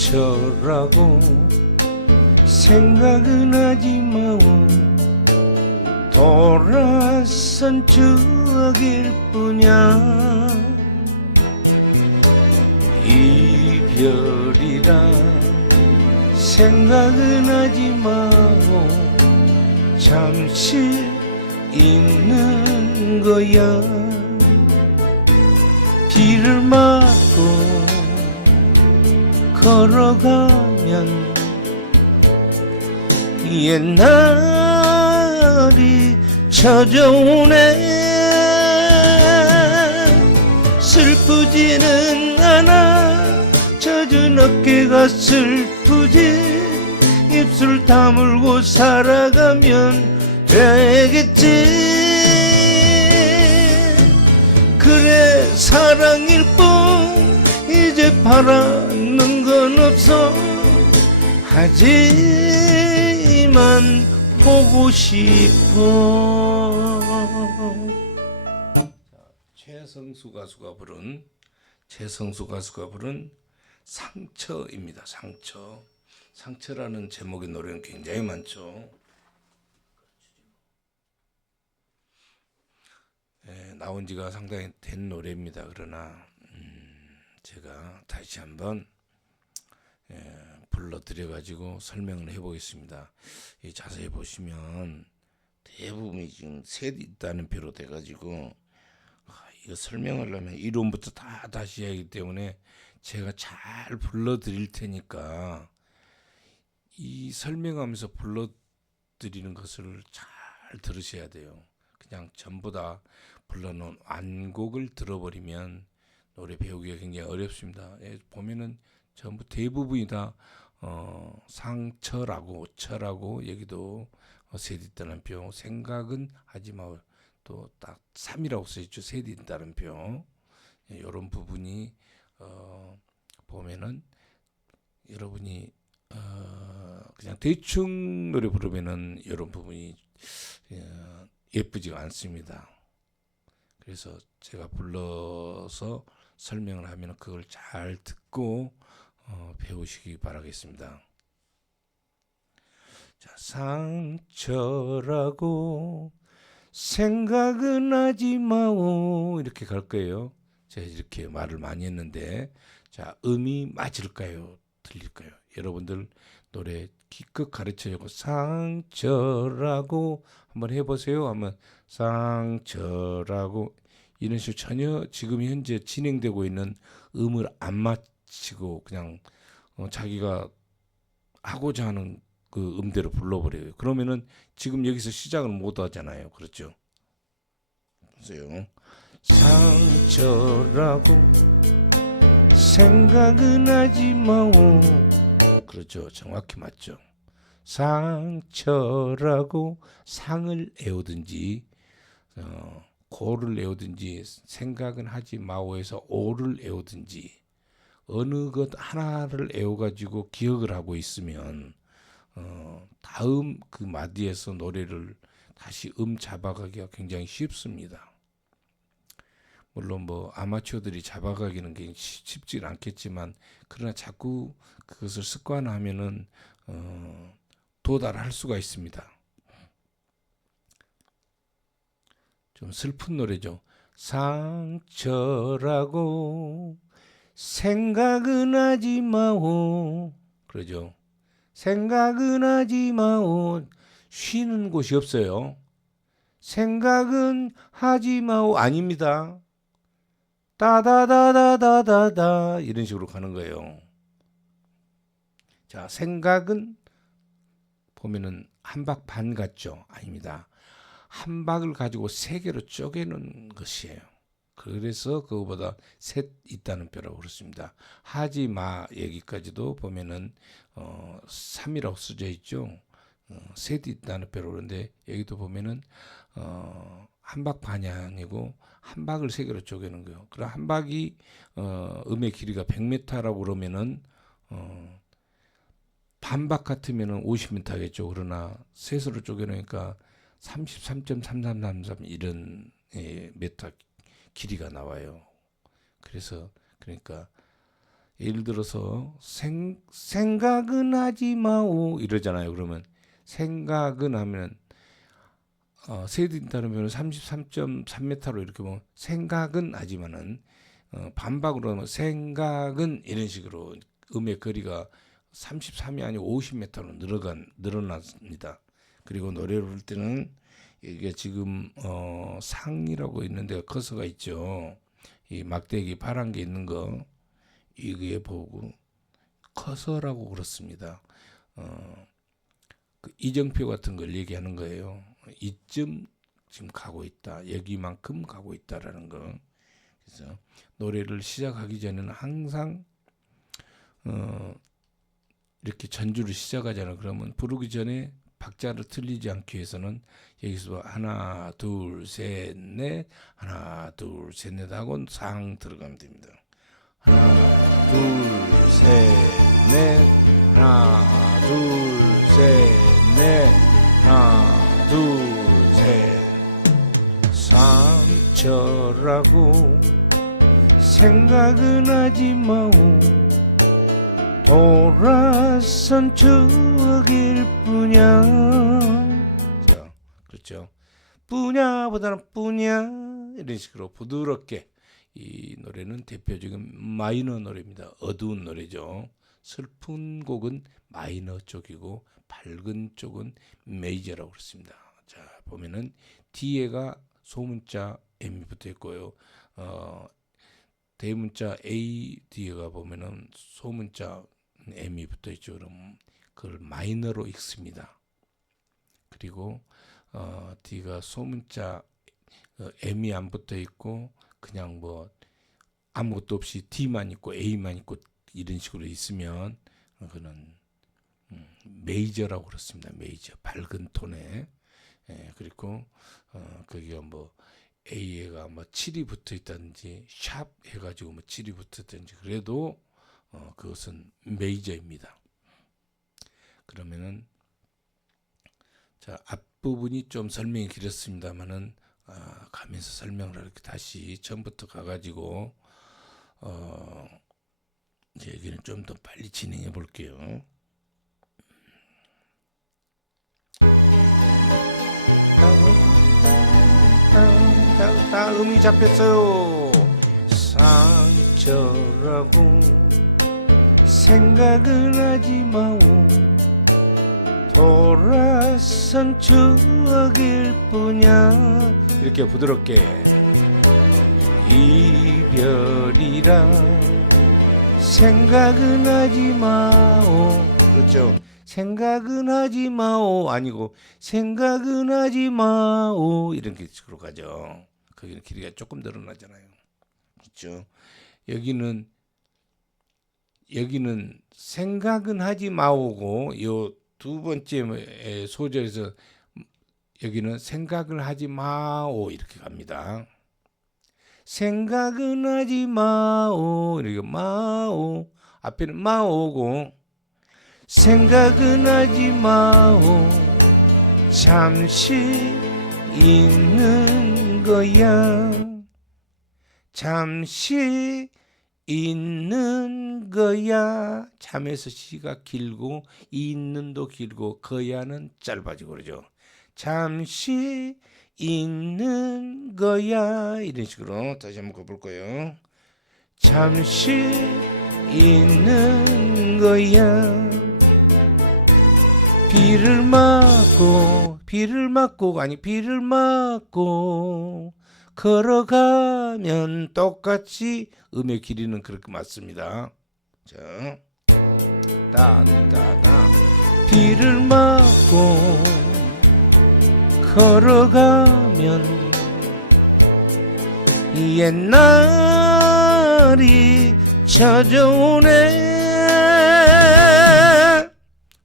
상처라고 생각은 하지 마오. 돌아선 추억일 뿐이야. 이별이라 생각은 하지 마오. 잠시 있는 거야. 비를 맞고 걸어가면 옛날이 찾아오네. 슬프지는 않아. 젖은 어깨가 슬프지. 입술 다물고 살아가면 되겠지. 그래 사랑일 뿐. 이제 바라 는 건 없어. 하지만 보고 싶어. 최성수 가수가 부른 최성수 가수가 부른 상처입니다. 상처. 상처라는 제목의 노래는 굉장히 많죠. 예, 나온 지가 상당히 된 노래입니다. 그러나 음, 제가 다시 한번 예, 불러드려 가지고 설명을 해보겠습니다. 이 자세히 보시면 대부분이 지금 셋 있다는 표로 돼 가지고 아, 이거 설명을 하면 이론부터 다 다시 하기 때문에 제가 잘 불러드릴 테니까 이 설명하면서 불러드리는 것을 잘 들으셔야 돼요. 그냥 전부 다 불러놓은 완곡을 들어버리면 노래 배우기가 굉장히 어렵습니다. 예, 보면은 전부 대부분이 다 어, 상처라고 처라고 여기도 어, 셋 있다는 표 생각은 하지 마. 또딱 3이라고 써있죠. 셋 있다는 표. 예, 이런 부분이 어, 보면은 여러분이 어, 그냥 대충 노래 부르면은 이런 부분이 어, 예쁘지가 않습니다. 그래서 제가 불러서 설명을 하면 그걸 잘 듣고 어, 배우시기 바라겠습니다. 자, 상처라고 생각은 하지 마오 이렇게 갈 거예요. 제가 이렇게 말을 많이 했는데 자 음이 맞을까요? 들릴까요? 여러분들 노래 기껏 가르쳐주고 상처라고 한번 해보세요. 하면 상처라고 이런 식으로 전혀 지금 현재 진행되고 있는 음을 안 맞히고 그냥 어, 자기가 하고자 하는 그 음대로 불러버려요. 그러면은 지금 여기서 시작을 못 하잖아요. 그렇죠? 보세요. 상처라고 생각은 하지 마오. 그렇죠. 정확히 맞죠. 상처라고 상을 애우든지 어, 고를 애우든지 생각은 하지 마오에서 오를 애우든지 어느 것 하나를 애워가지고 기억을 하고 있으면 어, 다음 그 마디에서 노래를 다시 음 잡아가기가 굉장히 쉽습니다. 물론 뭐 아마추어들이 잡아가기는 게 쉽지 않겠지만 그러나 자꾸 그것을 습관하면은 어, 도달할 수가 있습니다. 좀 슬픈 노래죠. 상처라고 생각은 하지 마오. 그러죠. 생각은 하지 마오. 쉬는 곳이 없어요. 생각은 하지 마오. 아닙니다. 따다다다다다다 이런 식으로 가는 거예요. 자, 생각은 보면은 한박 반 같죠? 아닙니다. 한 박을 가지고 세 개로 쪼개는 것이에요. 그래서 그거보다 셋 있다는 뼈라고 그렇습니다. 하지 마 얘기까지도 보면은 어 3이라고 써져 있죠. 어, 셋 있다는 뼈로 그런데 여기도 보면은 어 한 박 반이 아니고 한 박을 세 개로 쪼개는 거예요. 그럼 한 박이 어 음의 길이가 100m라고 그러면은 어 반박 같으면은 50m겠죠. 그러나 셋으로 쪼개놓으니까 33.3333 이런 예, 메타 길이가 나와요. 그래서 그러니까 예를 들어서 생 생각은 하지 마오 이러잖아요. 그러면 생각은 하면 어, 세딘 따르면 33.3m로 이렇게 보면 생각은 하지만은 어, 반박으로 하면 생각은 이런 식으로 음의 거리가 33이 아니고 50m로 늘어간 늘어났습니다. 그리고 노래를 부를 때는 이게 지금 어, 상이라고 있는데 커서가 있죠. 이 막대기 파란 게 있는 거 이게 보고 커서라고 그렇습니다. 어, 그 이정표 같은 걸 얘기하는 거예요. 이쯤 지금 가고 있다. 여기만큼 가고 있다라는 거. 그래서 노래를 시작하기 전에는 항상 어, 이렇게 전주를 시작하잖아요. 그러면 부르기 전에 박자를 틀리지 않기 위해서는 여기서 하나 둘셋넷 하나 둘셋넷 하고 상 들어가면 됩니다. 하나 둘셋넷 하나 둘셋넷 하나 둘셋 상처라고 생각은 하지 마오 돌아선 추억일 뿐이야. 자, 그렇죠. 뿐야보다는 뿐야 이런 식으로 부드럽게 이 노래는 대표적인 마이너 노래입니다. 어두운 노래죠. 슬픈 곡은 마이너 쪽이고 밝은 쪽은 메이저라고 그렇습니다. 자 보면은 뒤에가 소문자 M이 붙어 있고요. 어, 대문자 A 뒤에가 보면은 소문자 M이 붙어 있죠. 그럼 그걸 마이너로 읽습니다. 그리고 어, D가 소문자 어, M이 안 붙어 있고 그냥 뭐 아무것도 없이 D만 있고 A만 있고 이런 식으로 있으면 어, 그는 음, 메이저라고 그렇습니다. 메이저 밝은 톤에 예, 그리고 어, 거기가 뭐 A에가 뭐 7이 붙어 있다든지 샵 해가지고 뭐 7이 붙어 있다든지 그래도 어, 그것은 메이저입니다. 그러면은 자 앞부분이 좀 설명이 길었습니다만은 아, 가면서 설명을 이렇게 다시 처음부터 가가지고 어, 이제 여기는 좀 더 빨리 진행해 볼게요. 다, 다 음 이 잡혔어요. 상처라고 생각은 하지 마오. 돌아선 추억일 뿐이야. 이렇게 부드럽게 이별이라 생각은 하지 마오. 그렇죠. 생각은 하지 마오 아니고 생각은 하지 마오 이런 식으로 가죠. 거기는 길이가 조금 늘어나잖아요. 그렇죠. 여기는 여기는 생각은 하지 마오고 요 두 번째 소절에서 여기는 생각을 하지 마오 이렇게 갑니다. 생각은 하지 마오. 이렇게 마오. 앞에는 마오고 생각은 하지 마오. 잠시 있는 거야. 잠시 있는 거야. 잠에서 시가 길고 있는도 길고 거야는 짧아지고 그러죠. 잠시 있는 거야. 이런 식으로 다시 한번 가볼 거예요. 잠시 있는 거야. 비를 맞고 비를 맞고 아니 비를 맞고 걸어가면 똑같이 음의 길이는 그렇게 맞습니다. 자, 따따따 비를 맞고 걸어가면 옛날이 찾아오네.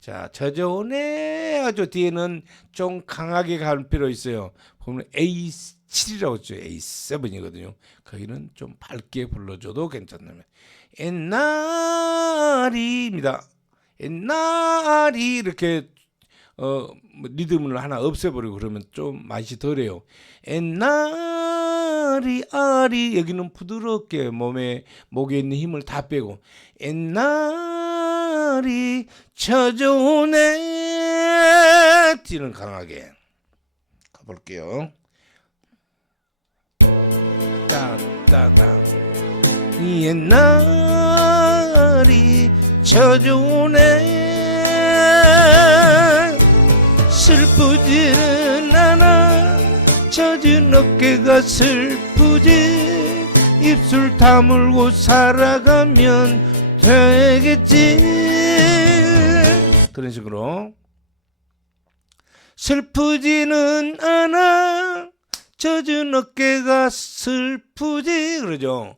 자, 찾아오네. 아주 뒤에는 좀 강하게 갈 필요 있어요. 보면 A7이 라고 했죠. A7이거든요. 거기는 좀 밝게 불러줘도 괜찮다면. 옛날이입니다. 옛날이 이렇게 어, 뭐 리듬을 하나 없애버리고 그러면 좀 맛이 덜해요. 옛날이 아리 여기는 부드럽게 몸에 목에 있는 힘을 다 빼고 옛날이 쳐져오네 뒤는 강하게 가볼게요 따따따 옛날이 쳐져오네. 슬프지는 않아. 젖은 어깨가 슬프지. 입술 다물고 살아가면 되겠지. 그런 식으로. 슬프지는 않아 젖은 어깨가 슬프지 그러죠?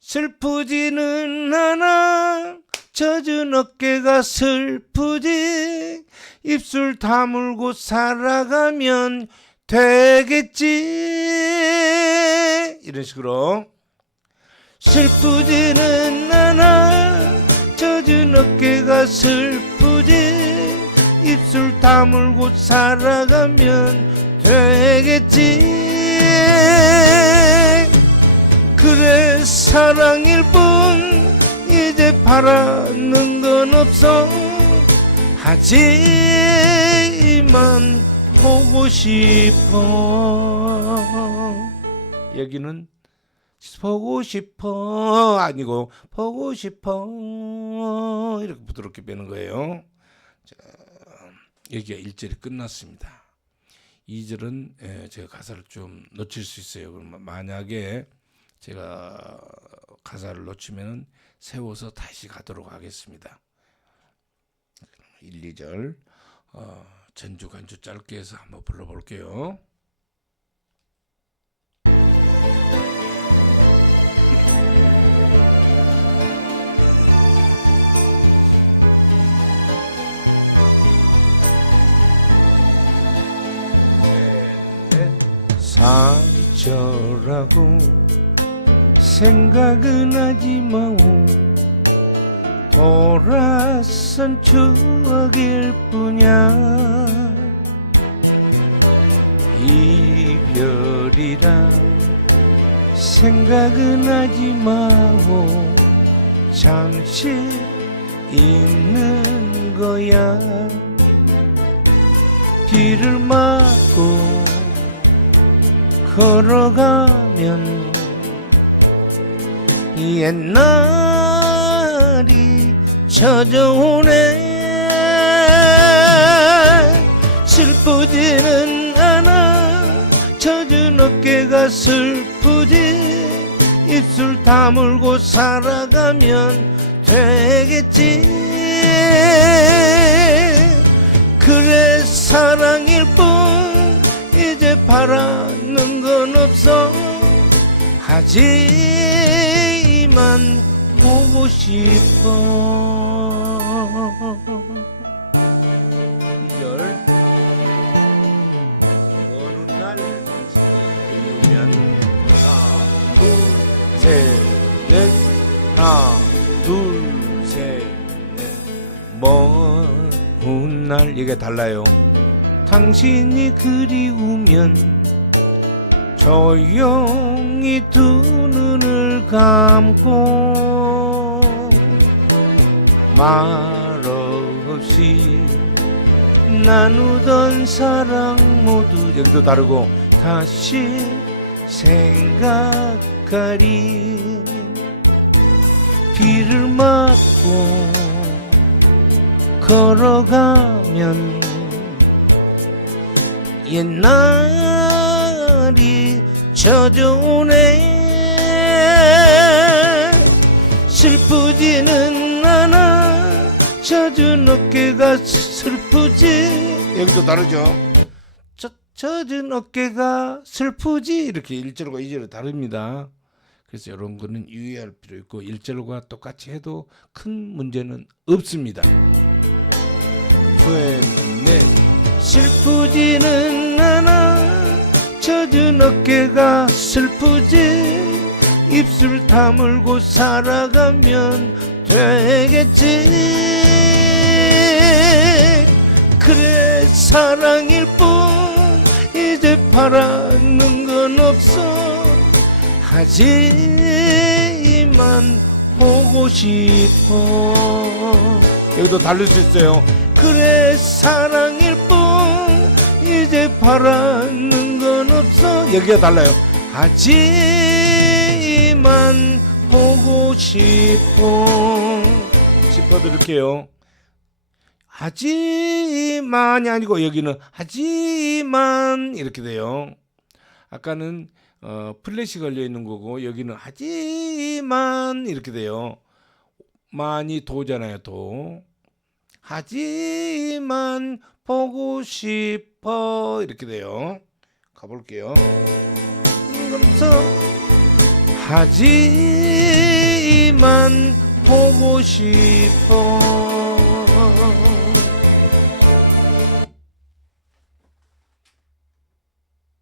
슬프지는 않아. 젖은 어깨가 슬프지. 입술 다물고 살아가면 되겠지. 이런 식으로. 슬프지는 않아. 젖은 어깨가 슬프지. 입술 다물고 살아가면 되겠지. 그래 사랑일 뿐 이제 바라는 건 없어. 하지만 보고 싶어. 여기는 보고 싶어 아니고 보고 싶어. 이렇게 부드럽게 빼는 거예요. 자, 여기가 1절이 끝났습니다 2절은 예, 제가 가사를 좀 놓칠 수 있어요 그럼 만약에 제가 가사를 놓치면 세워서 다시 가도록 하겠습니다. 1, 2절 어, 전주 간주 짧게 해서 한번 불러볼게요. 상처라고 생각은 하지 마오. 돌아선 추억일 뿐이야. 이별이라 생각은 하지 마오. 잠시 있는 거야. 비를 맞고 걸어가면 옛날이 찾아오네. 슬프지는 않아. 젖은 어깨가 슬프지. 입술 다물고 살아가면 되겠지. 그래 사랑일 뿐. 이제 바라 는 건 없어. 하지만 보고 싶어. 이절. 어느 날 그리우면 하나 둘셋넷 하나 둘셋넷먼 날 이게 달라요. 당신이 그리우면 조용히 두 눈을 감고 말 없이 나누던 사랑 모두 여기도 다르고 다시 생각하리. 비를 맞고 걸어가면 옛날 이 찾아오네. 슬프지는 않아. 젖은 어깨가 슬프지. 여기도 다르죠? 저, 젖은 어깨가 슬프지. 이렇게 1절과 2절이 다릅니다. 그래서 이런 거는 유의할 필요 있고 1절과 똑같이 해도 큰 문제는 없습니다. 넷 슬프지는 않아 젖은 어깨가 슬프지? 입술 다물고 살아가면 되겠지? 그래 사랑일 뿐. 이제 바라는 건 없어. 하지만 보고 싶어. 여기도 다를 수 있어요. 그래 사랑일 뿐 이제 바라는 건 없어. 여기가 달라요. 하지만 보고 싶어. 짚어드릴게요. 하지만이 아니고 여기는 하지만 이렇게 돼요. 아까는 어, 플랫이 걸려 있는 거고 여기는 하지만 이렇게 돼요. 많이 도잖아요, 도. 하지만 보고 싶어 이렇게 돼요. 가볼게요. 하지만 보고 싶어